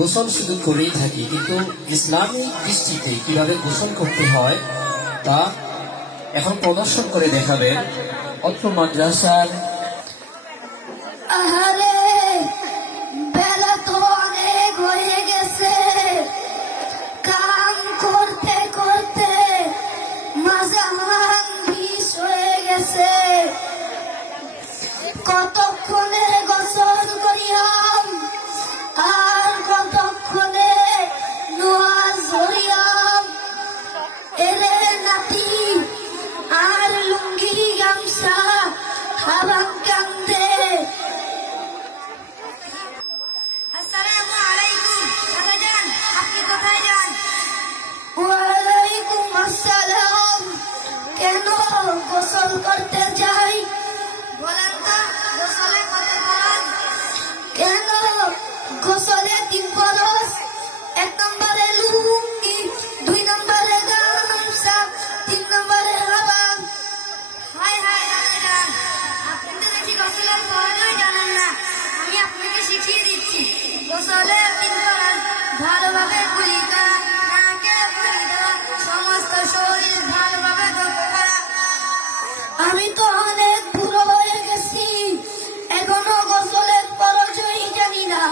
গোসল শুধু করেই থাকি, কিন্তু ইসলামিক দৃষ্টিতে কীভাবে গোসল করতে হয় তা এখন প্রদর্শন করে দেখাবেন। অত্র মাদ্রাসার কেন গোসল করতে যাই? বলেন দেখি ফরজই জানেন না। আমি আপনাকে শিখিয়ে দিচ্ছি। গোসলে ফরজ ভালোভাবে কুলিকা নাকে দেওয়া সমস্ত শরীর ভালোভাবে ধোয়া করা। আমি তো অনেক বুড়ো হয়ে গেছি। এখনও গোসলের পরজই জানি না।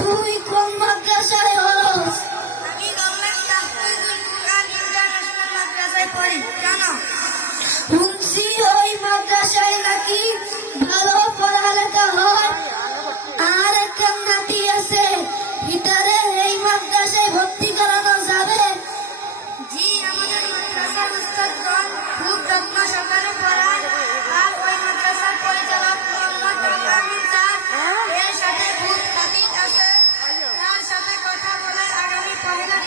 তুই কোন মাদ্রাসায় হস আমি গভর্নমেন্ট তাহফিজুল কুরআন ইন্টারন্যাশনাল মাদ্রাসায় পড়ি জানো? páginas